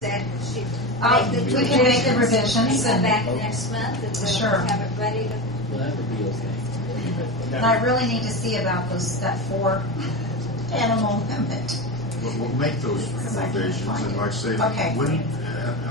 That she we can make the revisions come and back next month and we'll Sure. have it ready to. Well, that would be okay. And I really need to see about that 4 animal limit. We'll make those revisions, and like I say, Okay. when,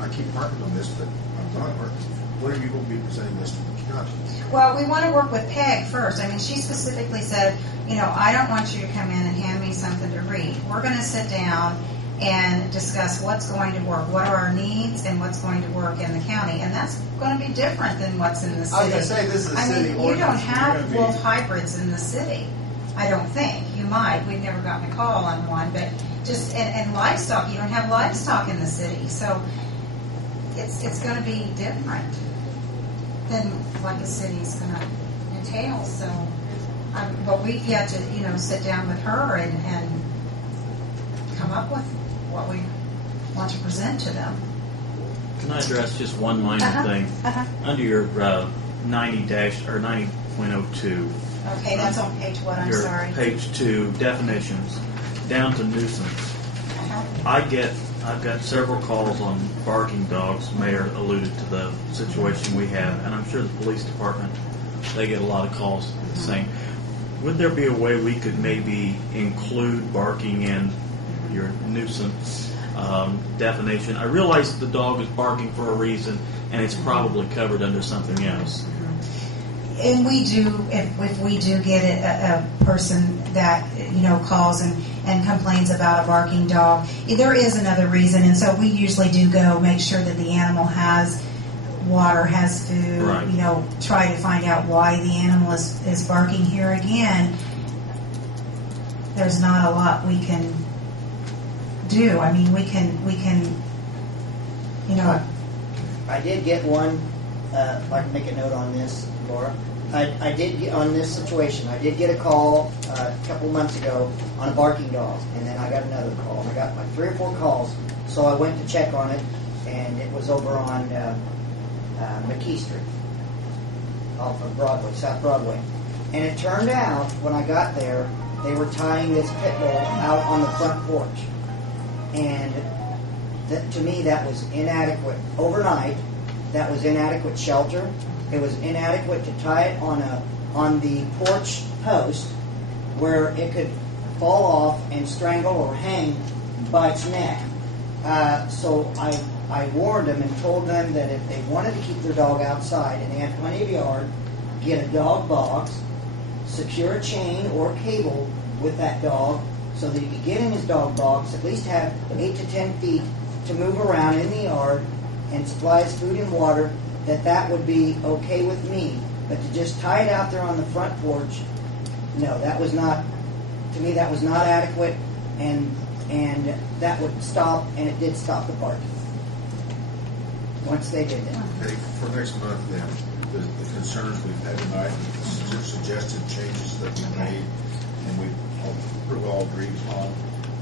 I keep harping on this, but I'm not harping. When are you going to be presenting this to the county? Well, we want to work with Peg first. I mean, she specifically said, I don't want you to come in and hand me something to read. We're going to sit down and discuss what's going to work, what are our needs, and what's going to work in the county. And that's going to be different than what's in the city. I was going to say, this is a city you ordinance. don't have You're gonna wolf hybrids in the city. I don't think. You might. We've never gotten a call on one. But just, and livestock, you don't have livestock in the city. So it's going to be different than what the city's going to entail. So, but we've yet to, sit down with her and come up with what we want to present to them. Can I address just one minor thing? Under your 90- or 90.02. Okay, that's on page what? I'm your sorry. Page 2, definitions, down to nuisance. I've got several calls on barking dogs. Mayor alluded to the situation we have, and I'm sure the police department, they get a lot of calls saying, would there be a way we could maybe include barking in your nuisance definition? I realize the dog is barking for a reason, and it's probably covered under something else. And we do, if we do get a person that calls and complains about a barking dog, there is another reason, and so we usually do go make sure that the animal has water, has food. Right. Try to find out why the animal is barking. Here again, there's not a lot we can do. I mean, we can. I did get one. If I can make a note on this, Laura. I did get on this situation. I did get a call a couple months ago on a barking dog, and then I got another call. I got like 3 or 4 calls, so I went to check on it, and it was over on McKee Street, off of Broadway, South Broadway. And it turned out when I got there, they were tying this pit bull out on the front porch, and to me that was inadequate. Overnight, that was inadequate shelter. It was inadequate to tie it on the porch post where it could fall off and strangle or hang by its neck. So I warned them and told them that if they wanted to keep their dog outside and they had plenty of yard, get a dog box, secure a chain or cable with that dog so that he could get in his dog box, at least have 8 to 10 feet to move around in the yard and supply his food and water, that would be okay with me. But to just tie it out there on the front porch, no, that was not, to me that was not adequate, and that would stop, and it did stop the barking once they did that. Okay, for next month then, the concerns we've had tonight, the suggested changes that we made, and we all agreed upon,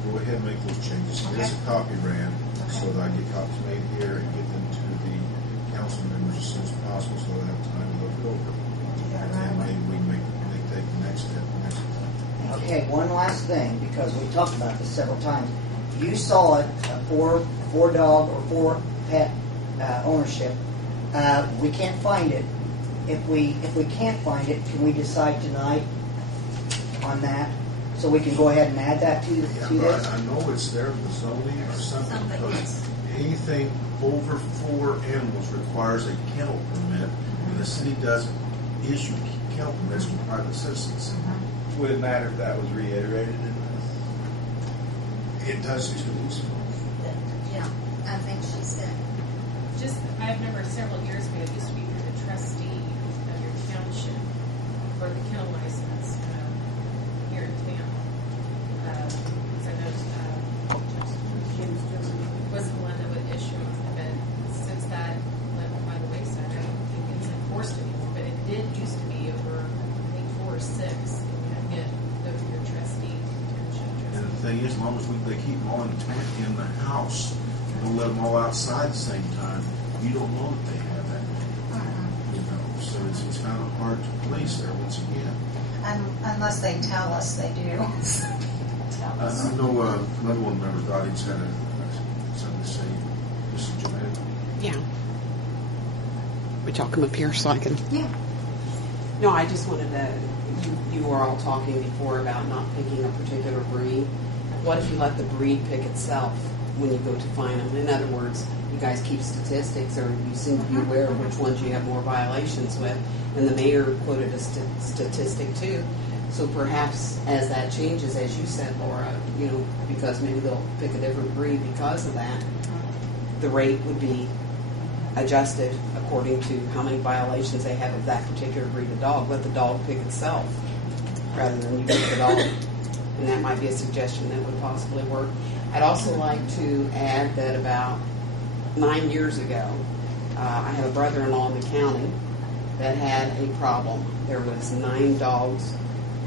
go ahead and make those changes. Get us a copy ran so that I get copies made here and get them to the council members as soon as possible so they'll have time to look it over. And maybe we can take the next step next time. Okay, one last thing, because we talked about this several times. You saw it, four dog or 4 pet ownership. We can't find it. If we can't find it, can we decide tonight on that so we can go ahead and add that to this? I know it's there in the zoning or something, because anything over 4 animals requires a kennel permit, and the city doesn't issue kennel permits to private citizens. Would it matter if that was reiterated in this? It does to these. Yeah, I think she said. I remember several years ago, it used to be through the trustee of your township for the kennel license here in town. So I know was the one that would issue it, but since that went by the wayside, I don't think it's enforced anymore. But it did used to be over, I think, 4 or 6. You had to get those your trustee. And the thing is, as long as they keep them all in the house, don't let them all outside at the same time, you don't know that they have that. So it's kind of hard to police there once again. Unless they tell us they do. I know another one of our audience had something to say. Yeah. Would y'all come up here so I can? Yeah. No, I just wanted to. You were all talking before about not picking a particular breed. What if you let the breed pick itself when you go to find them? In other words, you guys keep statistics, or you seem to be aware of which ones you have more violations with. And the mayor quoted a statistic too. So perhaps as that changes, as you said, Laura, because maybe they'll pick a different breed because of that, the rate would be adjusted according to how many violations they have of that particular breed of dog. Let the dog pick itself rather than you pick the dog. And that might be a suggestion that would possibly work. I'd also like to add that about 9 years ago, I have a brother-in-law in the county that had a problem. There was 9 dogs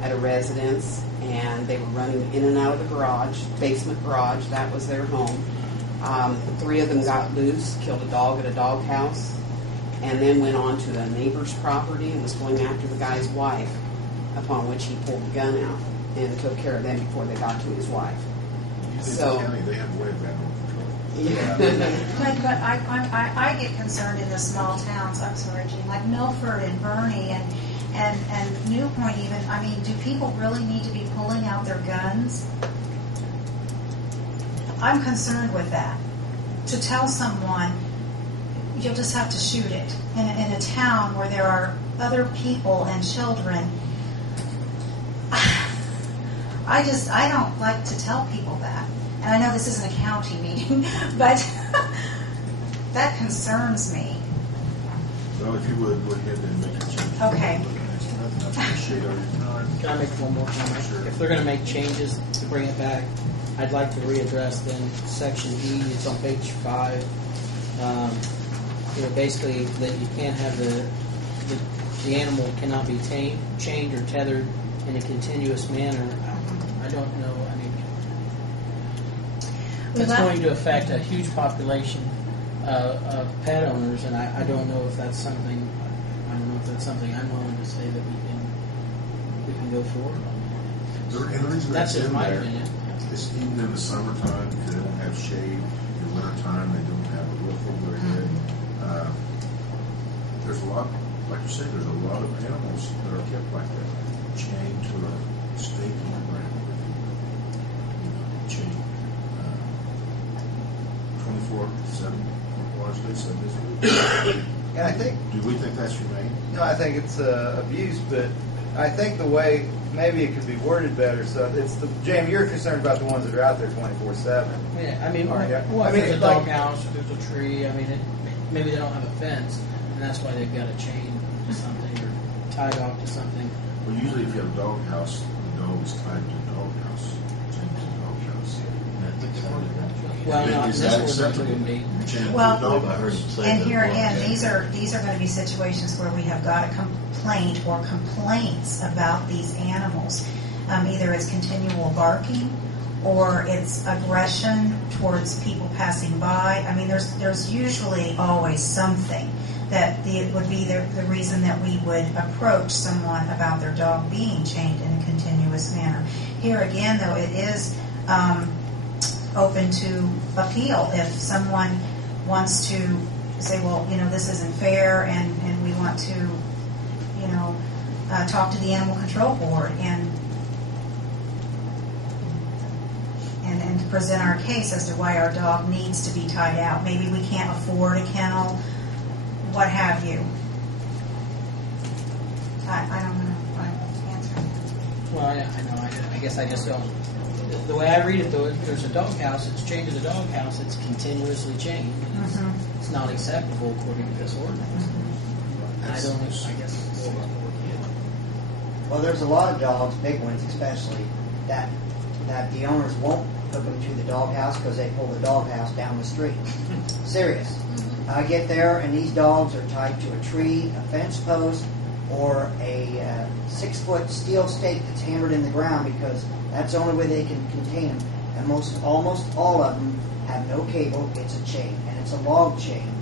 at a residence, and they were running in and out of the garage, basement garage. That was their home. 3 of them got loose, killed a dog at a dog house, and then went on to a neighbor's property and was going after the guy's wife, upon which he pulled the gun out and took care of them before they got to his wife. Usually in the county, they have way of animal control. Yeah. But I get concerned in the small towns, I'm sorry, Jean, like Milford and Bernie and New Point even. I mean, do people really need to be pulling out their guns? I'm concerned with that. To tell someone, you'll just have to shoot it. In a town where there are other people and children, I don't like to tell people that. And I know this isn't a county meeting, but that concerns me. Well, if you would, go ahead and make a change. Okay. I appreciate all your time. Can I make one more comment? Sure. If they're going to make changes to bring it back, I'd like to readdress then section E. It's on page 5. Basically that you can't have the animal cannot be chained or tethered in a continuous manner. I don't know. I mean, it's going to affect a huge population of pet owners, and I don't know if that's something. I don't know if that's something I'm willing to say that we can go forward on. And the reason That's that's just in my there opinion. is even in the summertime, because they don't have shade. In the wintertime, they don't have a roof over their head. There's a lot, like you said, there's a lot of animals that are kept like that, chained to a stake in the ground. Chained 24/7, largely 7 days a week. And I think, Do we think that's humane? no, I think it's abuse, but I think the way, maybe it could be worded better, so it's Jamie, you're concerned about the ones that are out there 24/7. Yeah, I mean, Yeah. well, I if mean, there's a like- doghouse, if there's a tree, I mean, maybe they don't have a fence, and that's why they've got a chain to something or tied off to something. Well, usually if you have a dog house, the dog is tied to the dog house, chained to the dog house. Well, not in Is this that ordinance, it acceptable? wouldn't be. Chained to Well, the dog I heard house. him say And that. here once. again, these are going to be situations where we have got a complaint or complaints about these animals. Either it's continual barking or it's aggression towards people passing by. I mean, there's usually always something that it would be the reason that we would approach someone about their dog being chained in a continuous manner. Here again, though, it is open to appeal if someone wants to say, well, this isn't fair, and we want to, talk to the animal control board and present our case as to why our dog needs to be tied out. Maybe we can't afford a kennel, what have you. I don't know if I'm answering. Well, I know. I guess I just don't. The way I read it, though, if there's a doghouse, it's chained to the doghouse. It's continuously chained. It's not acceptable according to this ordinance. And I don't. I guess. Well, there's a lot of dogs, big ones especially, that the owners won't hook them to the doghouse because they pull the doghouse down the street. Serious. I get there and these dogs are tied to a tree, a fence post, or a 6-foot steel stake that's hammered in the ground because that's the only way they can contain them. And almost all of them have no cable. It's a chain, and it's a log chain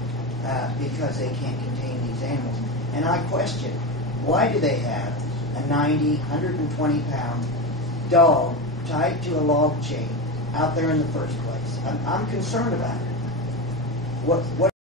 because they can't contain these animals. And I question, why do they have a 90, 120-pound dog tied to a log chain out there in the first place? I'm concerned about it. What